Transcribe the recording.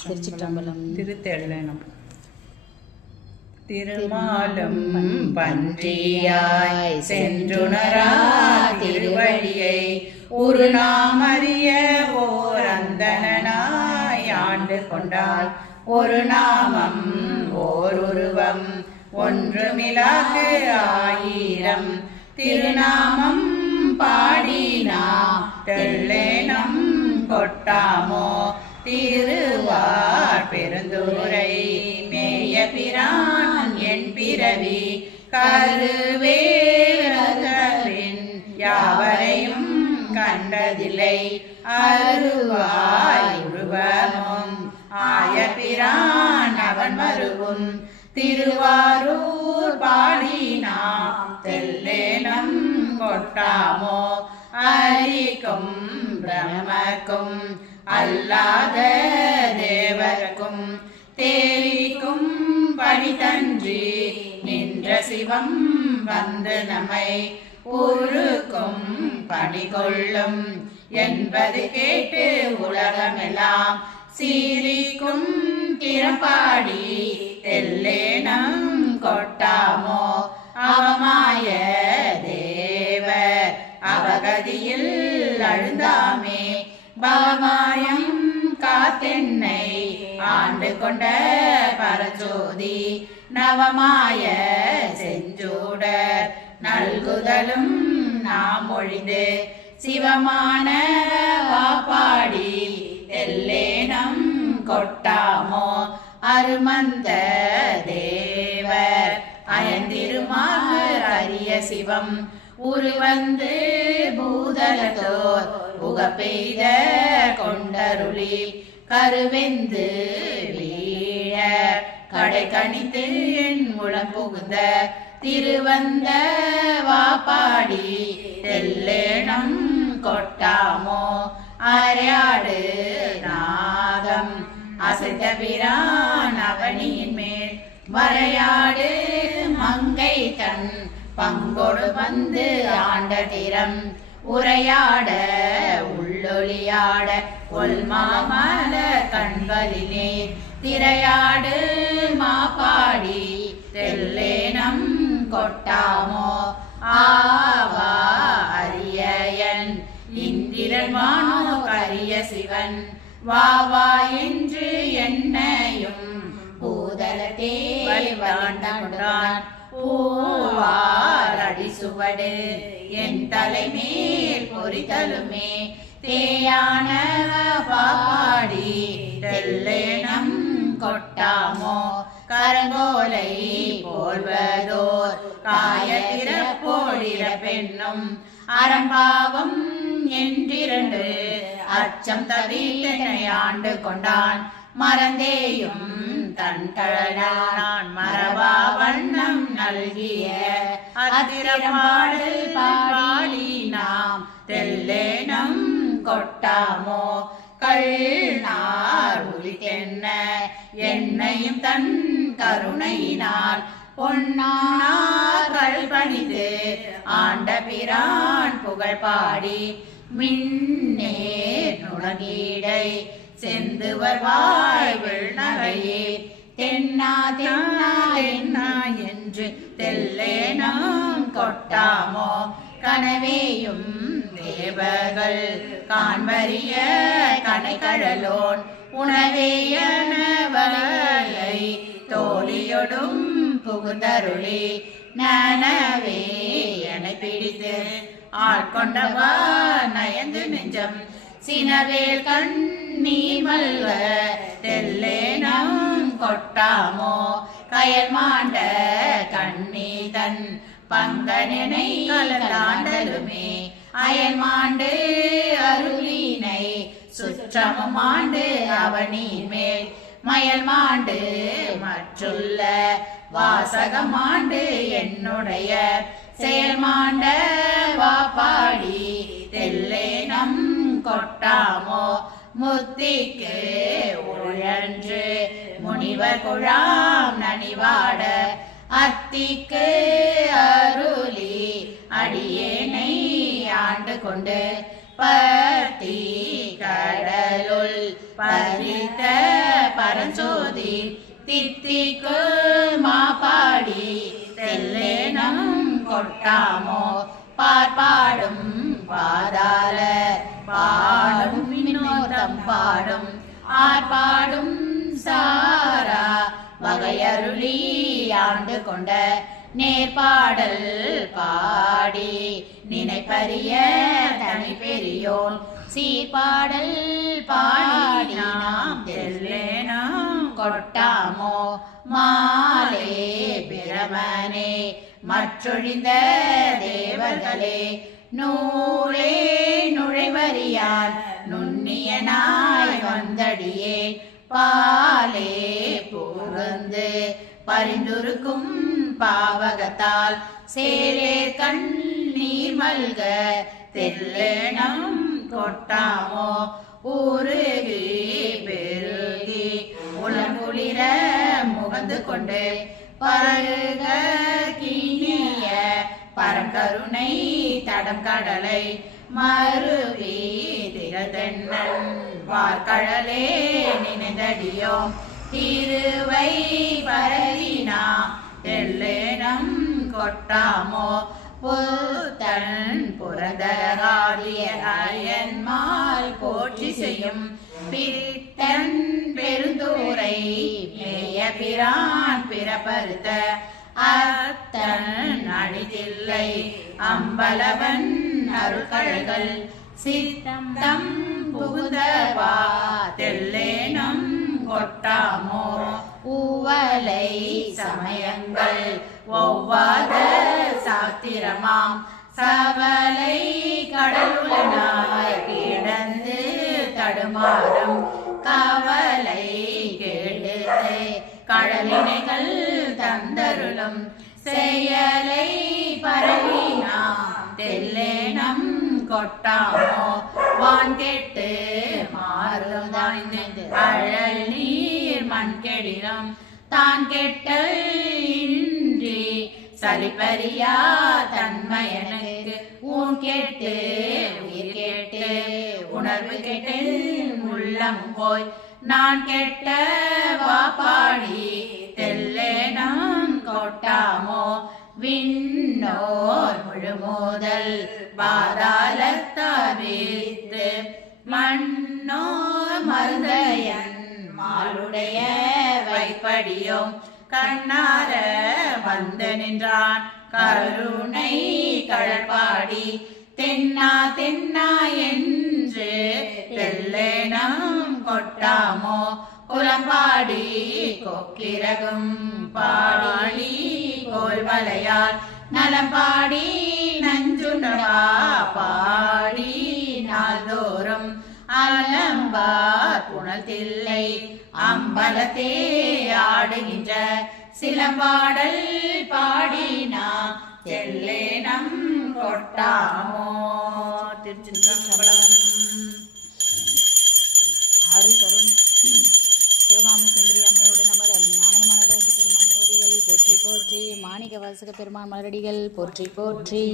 திருச்சிற்றம்பலம். திருத்தேடலம் திருமாலும் பன்றியாய் சென்றுணரா திருவழியை ஒரு நாம் அறிய ஓர் அந்தனாய் ஆண்டு கொண்டாய் ஒரு நாமம் ஓர் உருவம் ஒன்றுமிலாது ஆயிரம். திருநாமம் பாடினா தெள்ளேனம் கொட்டாமோ? திருவார் பெருந்துரை. மேய பிரான் என் பிறவி கருவேரகரின் யாவரையும் கண்டதில்லை. அருவாய் உருவமும் ஆய பிரான் அவன் மருவும். திருவாரூர் பாடினா தெல்லேனம் கொட்டாமோ? அரிக்கும் பிரமக்கும் அல்லாத தேவர்க்கும் தேரிக்கும் பணிதன்றி நின்ற சிவம் வந்து நம்மை ஊருக்கும் பணி கொள்ளும் என்பது கேட்டு உலகமெல்லாம் சீரிக்கும் திறப்பாடி தெல்லேனம் கொட்டாம கொண்ட பரஜோதி நவமாய செஞ்சூடர். நல்குதலும் நாம் ஒழிந்து சிவமான வாப்பாடி எல்லேனம் கொட்டாமோ அருமந்த தேவர். அயந்திருமார் அரிய சிவம் உருவந்து பூதலத்தோர் புகப்பெய்த கொண்டருளி. கருவெந்து வீழ கடை கணித்து என் முளம் புகுந்த திருவந்த வாப்பாடி தெல்லேனம் கொட்டாமோ அரையாடு நாகம் அசைத்த பிரான் அவனியின் மேல் வரையாடு மங்கை தன் பங்கொடு வந்து ஆண்ட திறம் உரையாட உள்ளொளியாட கொல்மாமல கண்களிலே திரையாடு மாப்பாடி தெல்லேனம் கொட்டாமோ? ஆவா அரியன் இந்திரமானோ கரிய சிவன். வாவா என்று என்னையும் பூதலத்தே வழிவாண்டான் பூவார் அடிசுவடு என் தலைமேல் பொறிதலுமே. தேயான பாடி தெல்லேனம் கொட்டாமோ? கரங்கோலை போல்வதோர் காய பிறப்போடிற பெண்ணும் அறம்பாவம் என்றிரண்டு அச்சம் தவித்தனை ஆண்டு கொண்டான். மறந்தேயும் தன் கழனான் மரபா வண்ணம் நல்கிய அத்திரமாடல் பாடி நாம் தெல்லேனம் கொட்டாமோ? கள்நார் உரித்தென்ன? என்னையும் தன் கருணையினால் பொன்னார்கள் பணிந்து ஆண்ட பிரான் புகழ் பாடி மின்னே நுழங்கீடை. செந்து வருவாய் நகையே தென்னா தென்னா தென்னா என்று தெல்லேனம் கொட்டாமோ? கனவேயும் தேவர்கள் காண்பறிய கனைக்கடலோன் உணவேயனவரை தோழியொடும் புகுந்தருளி நனவே என பிடித்து ஆட்கொண்டவா நயந்து நெஞ்சம். சினவேல் கண்ணீர் மல்வ தெல்லேனம் கொட்டாமோ? கயல் மாண்ட கண்ணீதன் தன் பங்கனனை கலந்தாண்டலுமே. அயன்மாண்டு அருளினை சுற்றமும் ஆண்டு அவனின் மேல். மயல் மாண்டு மற்றுள்ள வாசகமாண்டு என்னுடைய. செயல்மாண்ட வாப்பாடி தெல்லேனம் கொட்டாமோ? முத்திக்கு உழன்று முனிவர் குழாம் நனிவாட அத்திக்கு கொண்டு பத்தி கடலுள் பறித்த பரஞ்சோதி தித்திக்கு மாபாடி தெல்லேனம் கொட்டாமோ? பார்ப்பாடும் பாதாள பாடும் வினோதம் பாடும். ஆர்ப்பாடும் சாரா வகையருளி ஆண்டு கொண்ட நேர்பாடல் பாடி நினைப்பறிய தனி பெரியோன் சீர்பாடல் பாடி நாம் தெல்லேனம் கொட்டாமோ மாலே பிரமனே மற்றொழிந்த தேவர்களே நூலே நுழைவறியான் நுண்ணியனாய் வந்தடியே பாலே புகழ்ந்து பரிந்துருக்கும் பாவகத்தால் சேரே கண்ணீர் மல்க தெல்லேனம் கொட்டாமோ? ஊருகி பெருகி உளங்குளிர முகந்து கொண்டு பருக கிணிய பரங்கருணை தடம் கடலை மருவி திரதென்னன் வார்கழலே நினைந்தடியோம். திருவை பரவினா தெல்லேனம் கொட்டாமோ? புத்தன் புரதராடிய அயன்மால் போற்றி செய்யும். பிரித்தன் பெருந்தூரை பேய பிரான் பிறப்பருத்த அத்தன் அழிதில்லை அம்பலவன் அருள்கழல்கள் சித்தம் புகுதவா தெல்லேனம் கொட்டாமோ? கலை சமயங்கள் ஒவ்வாத சாத்திரமாம். சவலை கடலுளனாய் கிடந்து தடுமாறும். கவலை கெடுத்து கடலினைகள் தந்தருளும். செயலை பரவினா தெல்லேனம் கொட்டாமோ? வான் கெட்டு மாறுதான் அழல் நீர் மண் கெடினம் தான் கெட்டல் இன்றி சலிப்பறியா தன்மையனுக்கு. ஊன் கேட்டு உயிர் கேட்டு உணர்வு கேட்டு உள்ளம் போய். நான் கெட்ட வாப்பாடி தெல்லேனம் கோட்டாமோ? விண்ணோர் முழுமோதல் பாதாளத்தவித்து. மண்ணோ மருதயன் மாளுடைய வைப்படியோம் கண்ணார வந்து நின்றான். கருணை கடற்பாடி தென்னா தென்னா என்று தெல்லேனம் கொட்டாமோ? குலம்பாடி கொக்கிரகும் பாடி கோல்வலையால் நலம்பாடி நஞ்சுண்டவா? பாடி நாள்தோறும் அலம்பார் புனத்தில்லை அம்பலத்தே ஆடுகின்ற சிலம்பாடல் பாடினா தெல்லேனம் கொட்டாமோ? திருச்சிற்றம்பலம். அருள் தரும் சிவகாமி சுந்தரி அம்மையுடன் அமர் அருமையான நடராஜ பெருமான் திருவடிகள் போற்றி போற்றி. மாணிக்க வாசக பெருமான் மலரடிகள் போற்றி போற்றி.